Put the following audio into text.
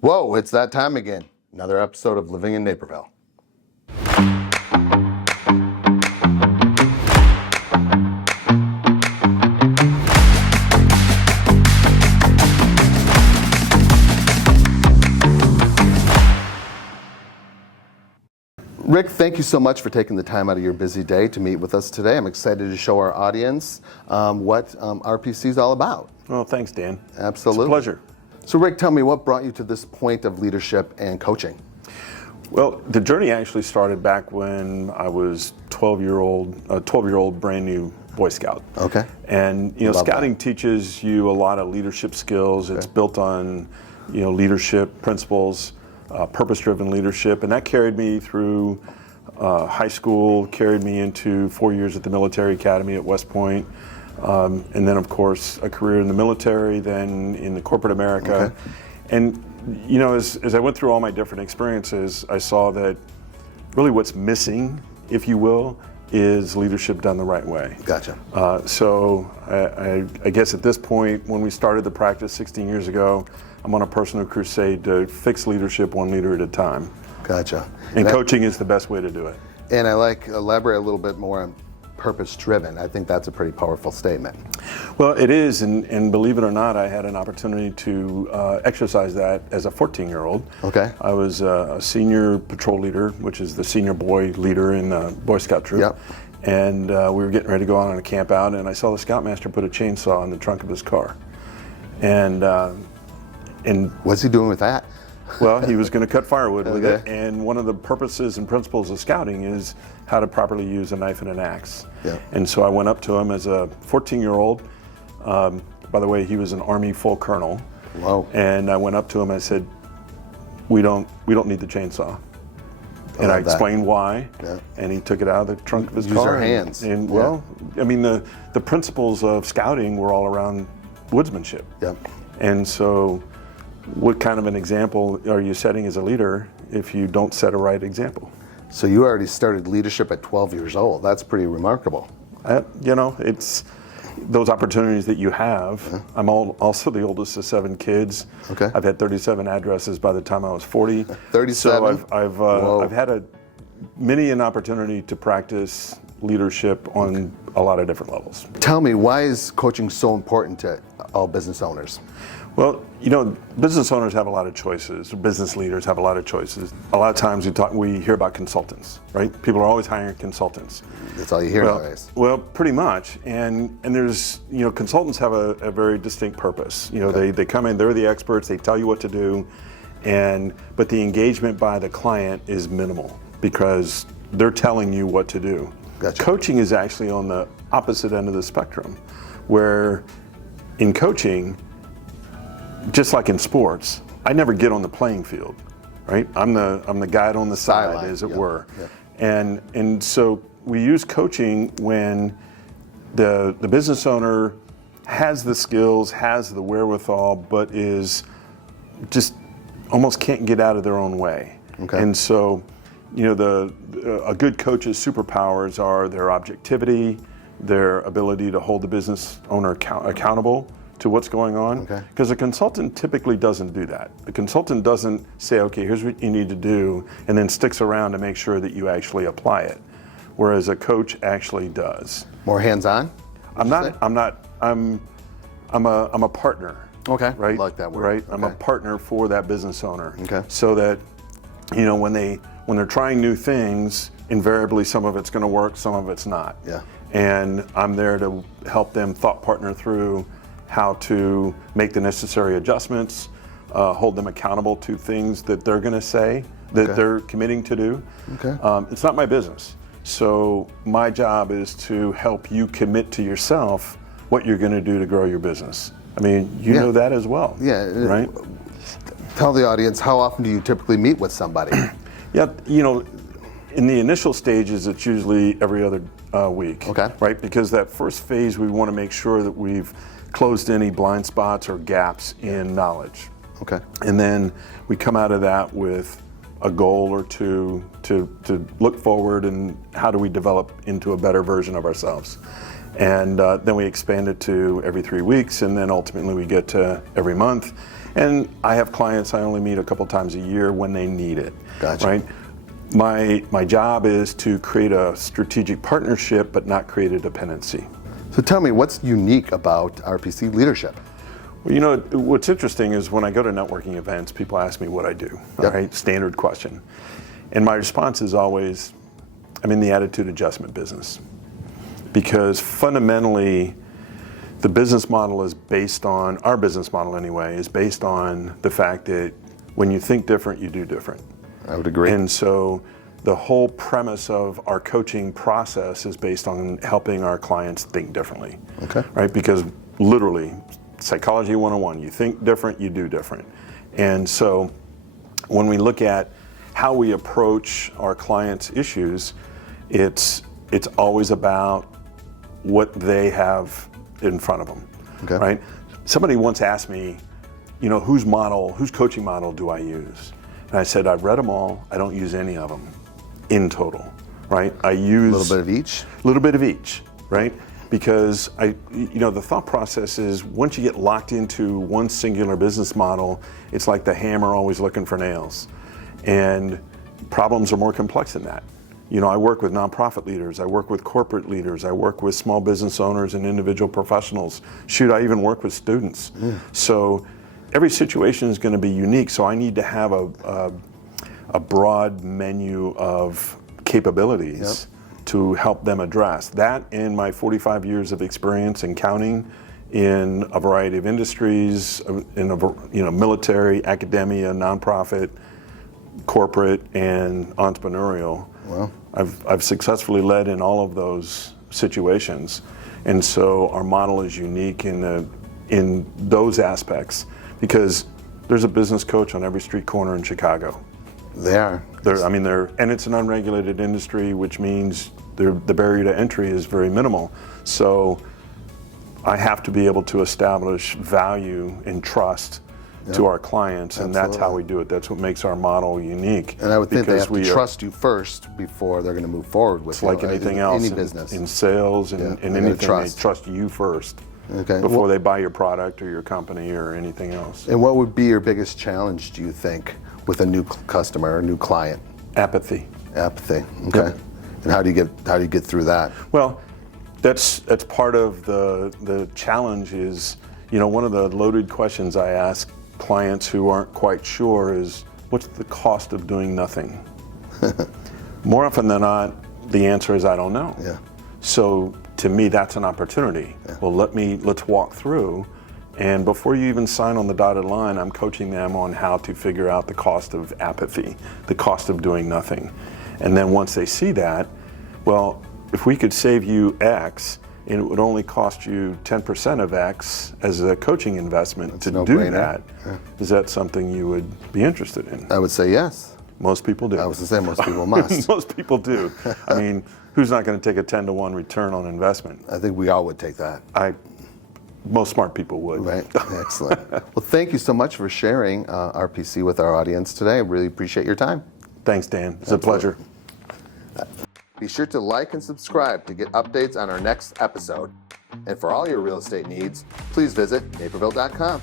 Whoa, it's that time again. Another episode of Living in Naperville. Rick, thank you so much for taking the time out of your busy day to meet with us today. I'm excited to show our audience what RPC is all about. Well, thanks, Dan. Absolutely. It's a pleasure. So Rick, tell me, what brought you to this point of leadership and coaching? Well, the journey actually started back when I was a 12-year-old brand new Boy Scout. Okay. And scouting teaches you a lot of leadership skills. It's built on leadership principles, purpose-driven leadership, and that carried me through high school, carried me into 4 years at the military academy at West Point. And then, of course, a career in the military, then in the corporate America. Okay. And, as I went through all my different experiences, I saw that really what's missing, if you will, is leadership done the right way. Gotcha. So I guess at this point, when we started the practice 16 years ago, I'm on a personal crusade to fix leadership one leader at a time. Gotcha. And coaching is the best way to do it. And elaborate a little bit more on purpose-driven. I think that's a pretty powerful statement. Well, it is, and believe it or not, I had an opportunity to exercise that as a 14-year-old. Okay. I was a senior patrol leader, which is the senior boy leader in the Boy Scout troop. Yep. And we were getting ready to go on a camp out, and I saw the Scoutmaster put a chainsaw in the trunk of his car. And what's he doing with that? well, he was going to cut firewood with Okay. it, and one of the purposes and principles of scouting is how to properly use a knife and an axe. Yeah. And so I went up to him as a 14-year-old. By the way, he was an Army full colonel. Wow. And I went up to him. I said, "We don't need the chainsaw." And I explained why. Yeah. And he took it out of the trunk of his Use car. our hands. And Yeah. well, I mean, the principles of scouting were all around woodsmanship. Yep. And so, what kind of an example are you setting as a leader if you don't set a right example? So you already started leadership at 12 years old. That's pretty remarkable. It's those opportunities that you have. Yeah. I'm also the oldest of 7 kids. Okay. I've had 37 addresses by the time I was 40. 37? So I've had many an opportunity to practice leadership on a lot of different levels. Tell me, why is coaching so important to all business owners? Well, business owners have a lot of choices. Business leaders have a lot of choices. A lot of times we hear about consultants, right? People are always hiring consultants. That's all you hear nowadays. Well, pretty much. And there's, consultants have a very distinct purpose. They come in, they're the experts, they tell you what to do, but the engagement by the client is minimal because they're telling you what to do. Gotcha. Coaching is actually on the opposite end of the spectrum, where in coaching, just like in sports, I never get on the playing field, right? I'm the guide on the side, Sideline, as it yeah, were. yeah. And so we use coaching when the business owner has the skills, has the wherewithal, but is just almost can't get out of their own way. Okay. And so, a good coach's superpowers are their objectivity, their ability to hold the business owner accountable to what's going on. Okay. Because a consultant typically doesn't do that. The consultant doesn't say, okay, here's what you need to do, and then sticks around to make sure that you actually apply it. Whereas a coach actually does. More hands-on? I'm a partner. Okay. Right? I like that word. Right? I'm a Okay. partner for that business owner. Okay. So that, when they're trying new things, invariably some of it's going to work, some of it's not. Yeah. And I'm there to help them thought partner through how to make the necessary adjustments, hold them accountable to things that they're going to say, that Okay. they're committing to do. Okay. It's not my business. So my job is to help you commit to yourself what you're going to do to grow your business. I mean, you Yeah. know that as well. Yeah. Right? Tell the audience, how often do you typically meet with somebody? Yeah, in the initial stages, it's usually every other week. Okay. Right? Because that first phase, we want to make sure that we've closed any blind spots or gaps in knowledge. Okay. And then we come out of that with a goal or two to look forward and how do we develop into a better version of ourselves. And then we expand it to every 3 weeks, and then ultimately we get to every month. And I have clients I only meet a couple times a year when they need it. Gotcha. Right? My job is to create a strategic partnership, but not create a dependency. So tell me, what's unique about RPC leadership? Well, you know, what's interesting is when I go to networking events, people ask me what I do. Yep. All right, standard question. And my response is always, I'm in the attitude adjustment business. Because fundamentally, the business model is based on, our business model anyway, is based on the fact that when you think different, you do different. I would agree. And so the whole premise of our coaching process is based on helping our clients think differently. Okay. Right? Because literally, Psychology 101, you think different, you do different. And so when we look at how we approach our clients' issues, it's always about what they have in front of them. Okay. Right? Somebody once asked me, you know, whose coaching model do I use? And I said, I've read them all, I don't use any of them in total, right? I use A little bit of each? A little bit of each, right? Because the thought process is once you get locked into one singular business model, it's like the hammer always looking for nails. And problems are more complex than that. You know, I work with nonprofit leaders, I work with corporate leaders, I work with small business owners and individual professionals. Shoot, I even work with students. So every situation is going to be unique, so I need to have a broad menu of capabilities to help them address that. In my 45 years of experience in counting in a variety of industries, in military, academia, nonprofit, corporate, and entrepreneurial. Wow. I've successfully led in all of those situations, and so our model is unique in those aspects because there's a business coach on every street corner in Chicago. They are. And it's an unregulated industry, which means the barrier to entry is very minimal. So I have to be able to establish value and trust to our clients, and that's how we do it. That's what makes our model unique. And I would think they have to trust you first before they're going to move forward with it's like anything else, any business. In sales and in anything, they trust you first before they buy your product or your company or anything else. And what would be your biggest challenge, do you think, with a new customer, a new client? Apathy. Apathy. Okay. Yep. And how do you get through that? Well, that's part of the challenge. Is one of the loaded questions I ask clients who aren't quite sure is, what's the cost of doing nothing? More often than not, the answer is I don't know. Yeah. So to me, that's an opportunity. Yeah. Well, let's walk through. And before you even sign on the dotted line, I'm coaching them on how to figure out the cost of apathy, the cost of doing nothing. And then once they see that, well, if we could save you X, and it would only cost you 10% of X as a coaching investment to do that, is that something you would be interested in? I would say yes. Most people do. I was going to say most people must. Most people do. I mean, who's not going to take a 10-to-1 return on investment? I think we all would take that. Most smart people would. Right. Excellent. Well, thank you so much for sharing RPC with our audience today. I really appreciate your time. Thanks, Dan. It's a pleasure. Be sure to like and subscribe to get updates on our next episode. And for all your real estate needs, please visit naperville.com.